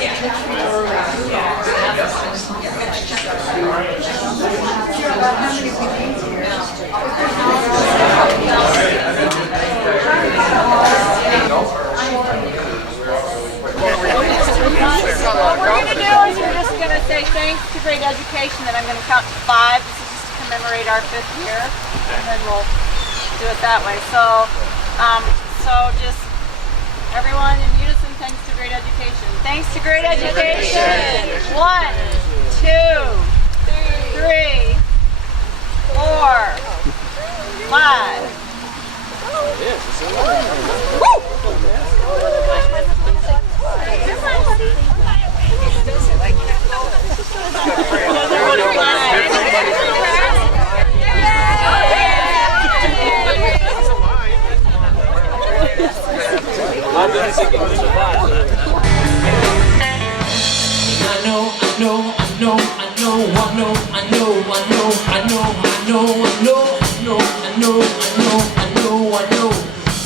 What we're going to do is we're just going to say thanks to Great Education, and I'm going to count to 5. This is just to commemorate our 5th year, and then we'll do it that way. So just everyone in unison, thanks to Great Education. Thanks to Great Education. 1, 2, 3, 4, 5.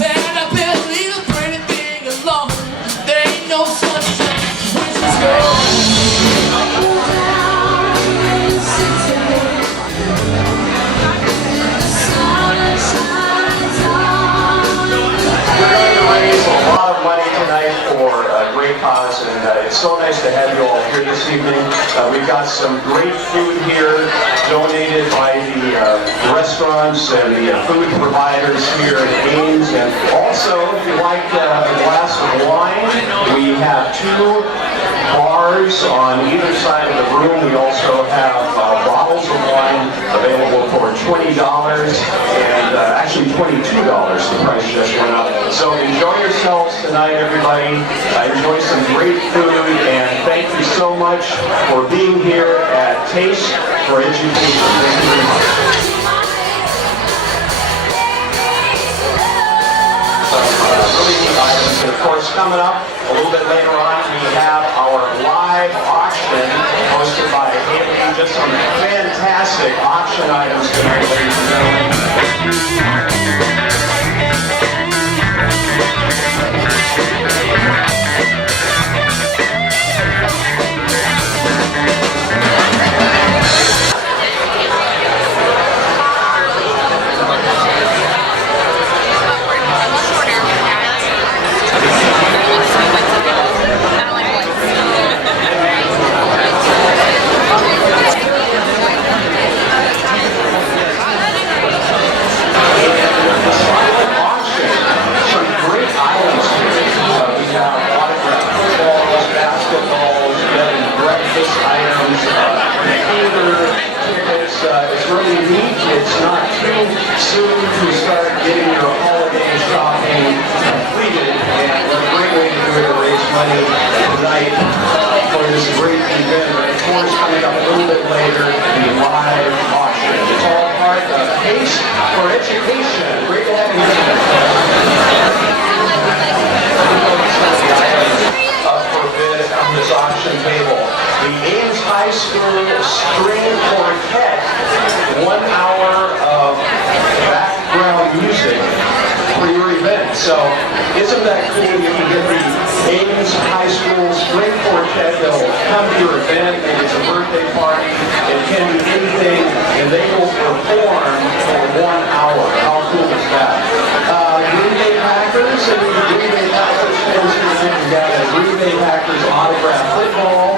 That I better leave anything alone. There ain't no sunshine when she's gone. We're going to raise a lot of money tonight for a great cause, and it's so nice to have you all here this evening. We've got some great food here donated by the restaurants and the food providers here at Ames. And also, if you like a glass of wine, we have 2 bars on either side of the room. We also have bottles of wine available for $20 and actually $22. The price just went up. So enjoy yourselves tonight, everybody. Enjoy some great food, and thank you so much for being here at Taste for Education. Thank you very much. Really neat items. And of course, coming up a little bit later on, we have our live auction hosted by Haley. Just some fantastic auction items tonight, ladies and gentlemen. It's really neat. It's not too soon to start getting your holiday shopping completed, and a great way to do it to raise money tonight for this great event. But of course, coming up a little bit later, the live auction. It's all part of Taste for Education. Great to have you here. Up for bid on this auction table. The Ames High School String Quartet, 1 hour of background music for your event. So isn't that cool? You can get the Ames High School String Quartet. They'll come to your event, and it's a birthday party. It can be anything, and they will perform for 1 hour. How cool is that? Green Bay Packers and the Green Bay Packers fans here, we've got a Green Bay Packers autograph football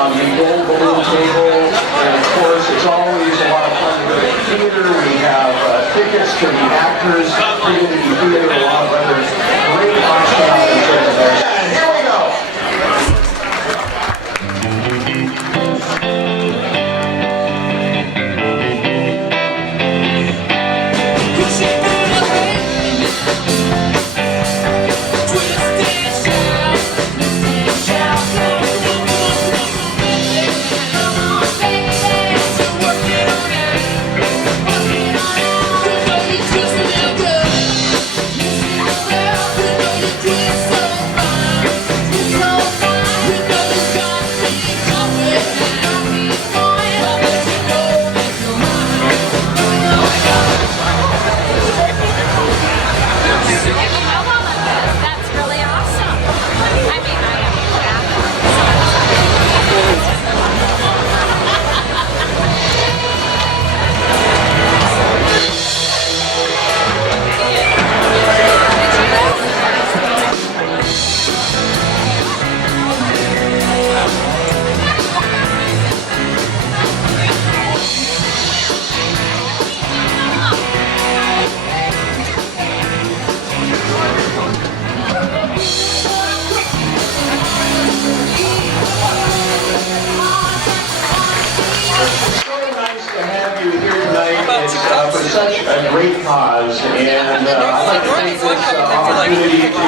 on the gold balloon table, and of course it's always a lot of fun to go to the theater. We have tickets to the Actors Community Theater, a lot of other great auction items over there. And here we go! Just a little good. such a great cause, and I'd like to take this opportunity to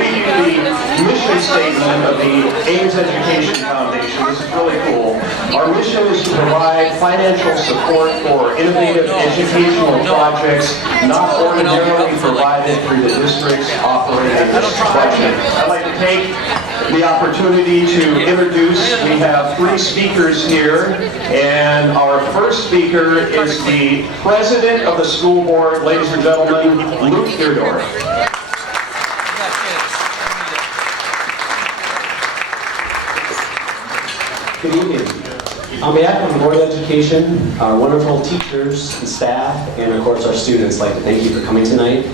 read you the mission statement of the Ames Education Foundation. This is really cool. Our mission is to provide financial support for innovative educational projects not ordinarily provided through the district's operating budget. I'd like to take the opportunity to introduce, we have 3 speakers here, and our first speaker is the president of the school board, ladies and gentlemen, Luke Deerdorf. Good evening. On behalf of the Board of Education, our wonderful teachers and staff, and of course our students, I'd like to thank you for coming tonight.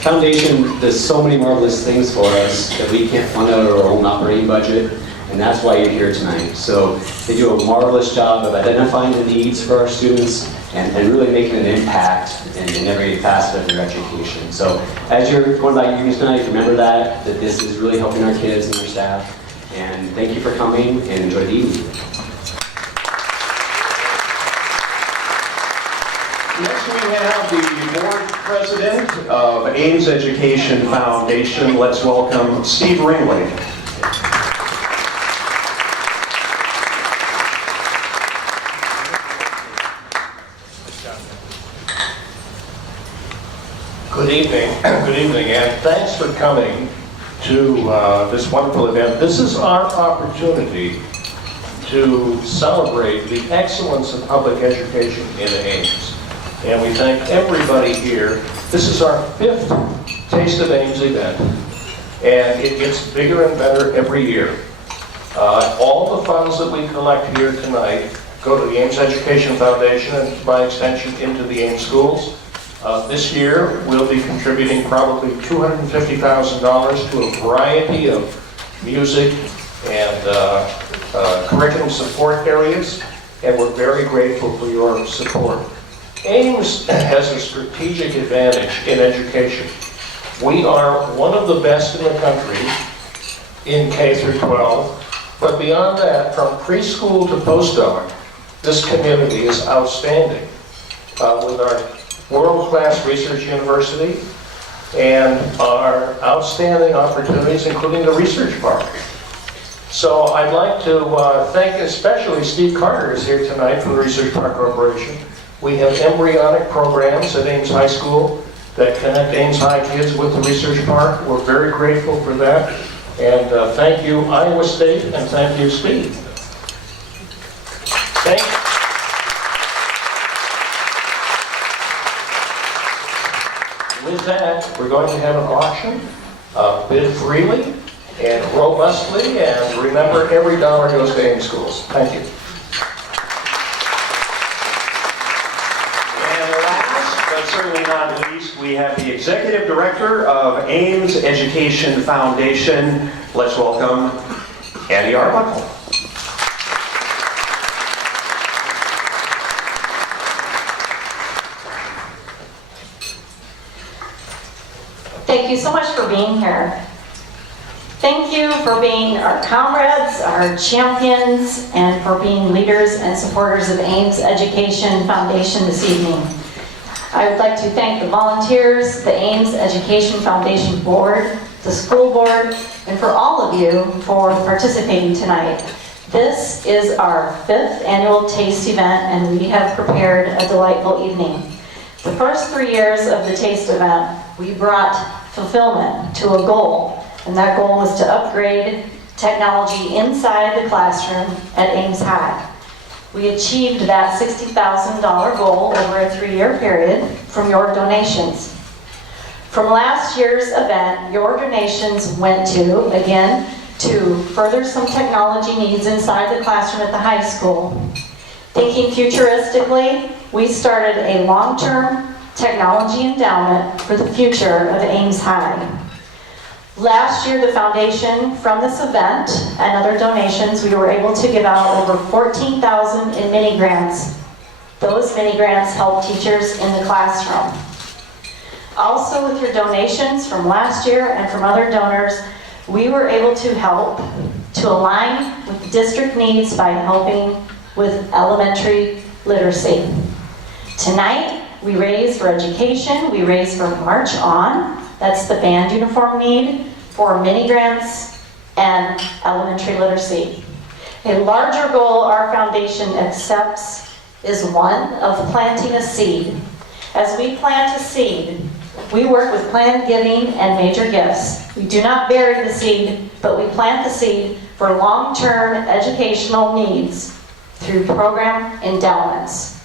Foundation does so many marvelous things for us that we can't fund out of our own operating budget, and that's why you're here tonight. So they do a marvelous job of identifying the needs for our students and really making an impact in every facet of their education. So as you're going by unions tonight, remember that this is really helping our kids and our staff. And thank you for coming, and enjoy the evening. Next we have the board president of Ames Education Foundation. Let's welcome Steve Ringley. Good evening, and thanks for coming to this wonderful event. This is our opportunity to celebrate the excellence of public education in Ames. And we thank everybody here. This is our 5th Taste of Ames event, and it gets bigger and better every year. All the funds that we collect here tonight go to the Ames Education Foundation and by extension into the Ames schools. This year, we'll be contributing probably $250,000 to a variety of music and curriculum support areas, and we're very grateful for your support. Ames has a strategic advantage in education. We are one of the best in the country in K through 12, but beyond that, from preschool to postdoc, this community is outstanding with our world-class research university and our outstanding opportunities, including the research park. So I'd like to thank especially Steve Carter is here tonight from the Research Park Corporation. We have embryonic programs at Ames High School that connect Ames High kids with the research park. We're very grateful for that. And thank you, Iowa State, and thank you, Steve. With that, we're going to have an auction, bid freely and robustly, and remember, every dollar goes to Ames schools. Thank you. And last, but certainly not least, we have the executive director of Ames Education Foundation. Let's welcome Andy Arbuckle. Thank you so much for being here. Thank you for being our comrades, our champions, and for being leaders and supporters of Ames Education Foundation this evening. I would like to thank the volunteers, the Ames Education Foundation Board, the school board, and for all of you for participating tonight. This is our 5th annual TASTE event, and we have prepared a delightful evening. The first 3 years of the TASTE event, we brought fulfillment to a goal, and that goal was to upgrade technology inside the classroom at Ames High. We achieved that $60,000 goal over a 3-year period from your donations. From last year's event, your donations went to, again, to further some technology needs inside the classroom at the high school. Thinking futuristically, we started a long-term technology endowment for the future of Ames High. Last year, the foundation, from this event and other donations, we were able to give out over $14,000 in mini grants. Those mini grants help teachers in the classroom. Also, with your donations from last year and from other donors, we were able to help to align with the district needs by helping with elementary literacy. Tonight, we raise for education, we raise for March On, that's the band uniform need, for mini grants, and elementary literacy. A larger goal our foundation accepts is one of planting a seed. As we plant a seed, we work with planned giving and major gifts. We do not bury the seed, but we plant the seed for long-term educational needs through program endowments.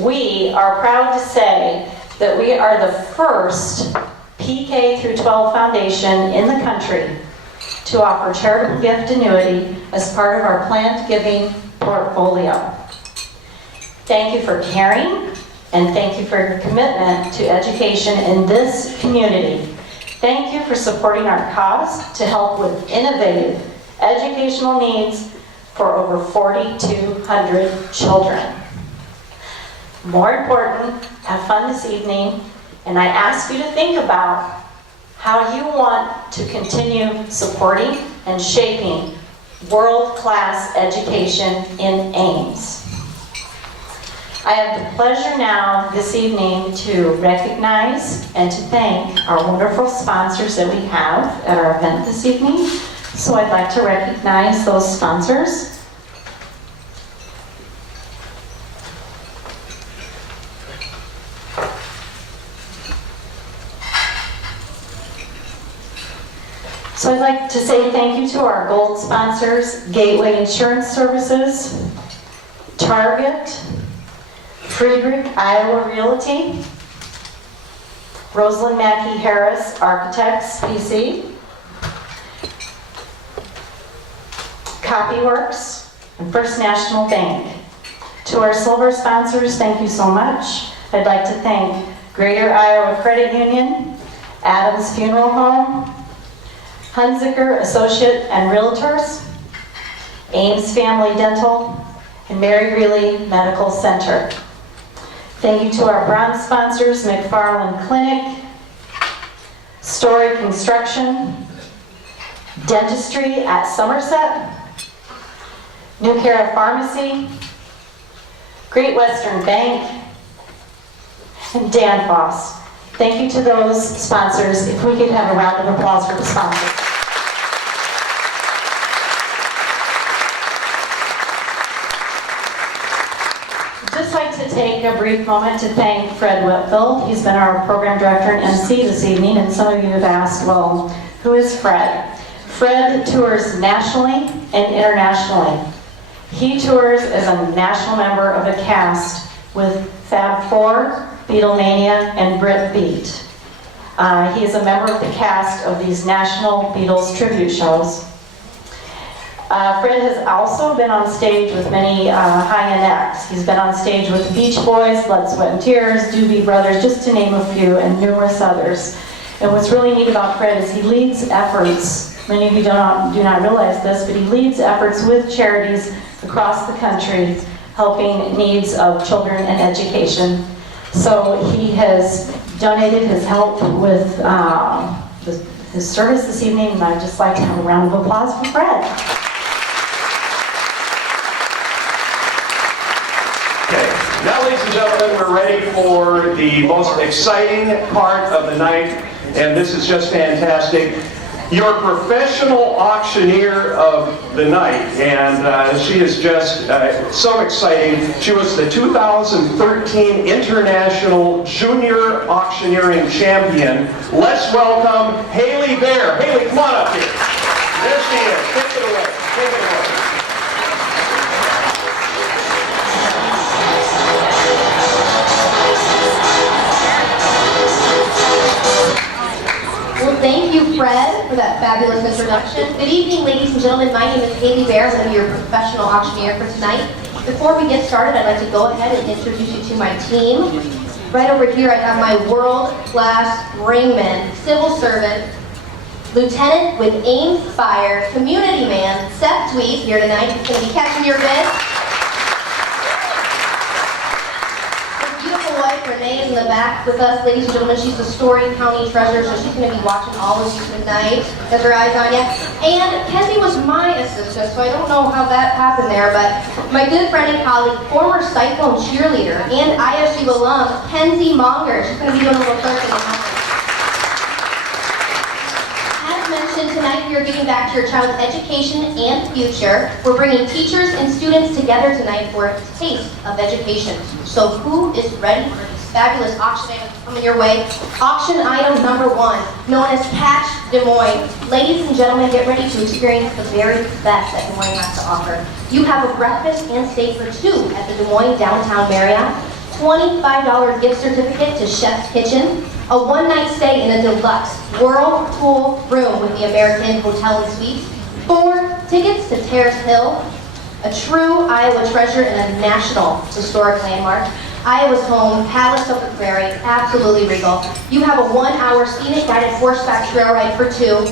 We are proud to say that we are the first PK through 12 foundation in the country to offer charitable gift annuity as part of our planned giving portfolio. Thank you for caring, and thank you for your commitment to education in this community. Thank you for supporting our cause to help with innovative educational needs for over 4,200 children. More important, have fun this evening, and I ask you to think about how you want to continue supporting and shaping world-class education in Ames. I have the pleasure now this evening to recognize and to thank our wonderful sponsors that we have at our event this evening. So I'd like to recognize those sponsors. So I'd like to say thank you to our gold sponsors, Gateway Insurance Services, Target, Friedrich Iowa Realty, Rosalind Mackey Harris Architects, PC, Copyworks, and First National Bank. To our silver sponsors, thank you so much. I'd like to thank Greater Iowa Credit Union, Adams Funeral Home, Hunziker Associate and Realtors, Ames Family Dental, and Mary Greeley Medical Center. Thank you to our bronze sponsors, McFarland Clinic, Story Construction, Dentistry at Somerset, New Cara Pharmacy, Great Western Bank, and Danfoss. Thank you to those sponsors. If we could have a round of applause for the sponsors. I'd just like to take a brief moment to thank Fred Whitfield. He's been our program director and MC this evening, and some of you have asked, well, who is Fred? Fred tours nationally and internationally. He tours as a national member of a cast with Fab Four, Beatlemania, and Brit Beat. He is a member of the cast of these national Beatles tribute shows. Fred has also been on stage with many high-end acts. He's been on stage with the Beach Boys, Blood, Sweat and Tears, Doobie Brothers, just to name a few, and numerous others. And what's really neat about Fred is he leads efforts. Many of you do not realize this, but he leads efforts with charities across the country, helping needs of children and education. So he has donated his help with his service this evening, and I'd just like to have a round of applause for Fred. Okay, now ladies and gentlemen, we're ready for the most exciting part of the night, and this is just fantastic. Your professional auctioneer of the night, and she is just so exciting. She was the 2013 International Junior Auctioneering Champion. Let's welcome Haley Bear. Haley, come on up here. There she is. Take it away. Take it away. Well, thank you, Fred, for that fabulous introduction. Good evening, ladies and gentlemen. My name is Haley Bear. I'm going to be your professional auctioneer for tonight. Before we get started, I'd like to go ahead and introduce you to my team. Right over here, I have my world-class ringman, civil servant, lieutenant with Ames Fire, community man, Seth Tweed, here tonight. He's going to be catching your bids. His beautiful wife, Renee is in the back with us, ladies and gentlemen. She's the Story County Treasurer, so she's going to be watching all of you tonight. Has her eyes on you. And Kenzie was my assistant, so I don't know how that happened there, but my good friend and colleague, former Cyclone cheerleader and ISU alum, Kenzie Monger. She's going to be doing a little clerk in the conference. As mentioned, tonight we are giving back to your child's education and future. We're bringing teachers and students together tonight for a taste of education. So who is ready for these fabulous auction items coming your way? Auction item number 1, known as Catch Des Moines. Ladies and gentlemen, get ready to experience the very best that Des Moines has to offer. You have a breakfast and stay for 2 at the Des Moines Downtown Marriott, $25 gift certificate to Chef's Kitchen, a one-night stay in a deluxe whirlpool room with the American Hotel and Suites, 4 tickets to Terrace Hill, a true Iowa treasure and a national historic landmark, Iowa's home, Palace of the Prairie, absolutely regal. You have a 1-hour scenic guided horseback trail ride for 2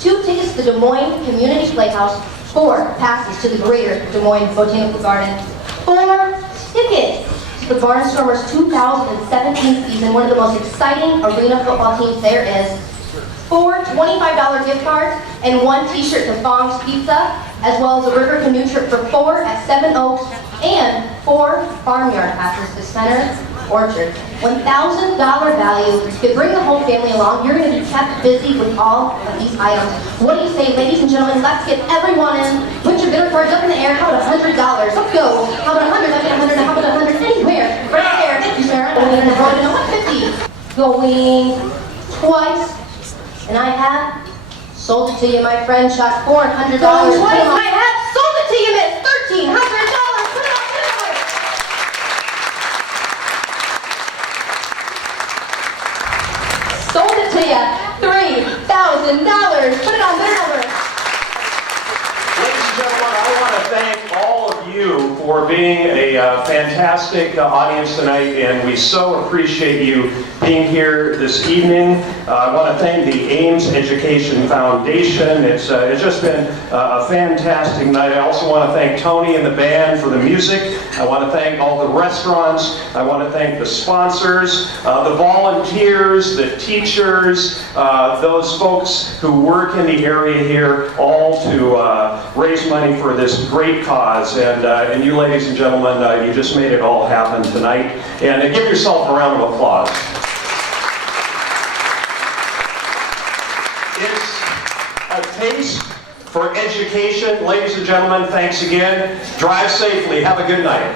tickets to the Des Moines Community Playhouse, 4 passes to the greater Des Moines Botanical Garden, 4 tickets to the Barnstormers 2017 season, one of the most exciting arena football teams there is, 4 $25 gift cards, and 1 t-shirt to Fong's Pizza, as well as a river canoe trip for 4 at Seven Oaks, and 4 farmyard passes to Center Orchard. $1,000 value. You could bring the whole family along. You're going to be kept busy with all of these items. What do you say, ladies and gentlemen? Let's get everyone in. Put your bidder cards up in the air. How about $100? Let's go. How about 100? Let's get 100. How about 100? Anywhere. Right there. Thank you, Sarah. Going 150. Going twice. And I have sold it to you, my friend. Shot $400. Going twice. I have sold it to you, Miss. $1,300. Put it on, put it on. Sold it to you, $3,000. Put it on their number. Ladies and gentlemen, I want to thank all of you for being a fantastic audience tonight, and we so appreciate you being here this evening. I want to thank the Ames Education Foundation. It's just been a fantastic night. I also want to thank Tony and the band for the music. I want to thank all the restaurants. I want to thank the sponsors, the volunteers, the teachers, those folks who work in the area here, all to raise money for this great cause. And you ladies and gentlemen, you just made it all happen tonight. And give yourself a round of applause. It's a taste for education. Ladies and gentlemen, thanks again. Drive safely. Have a good night.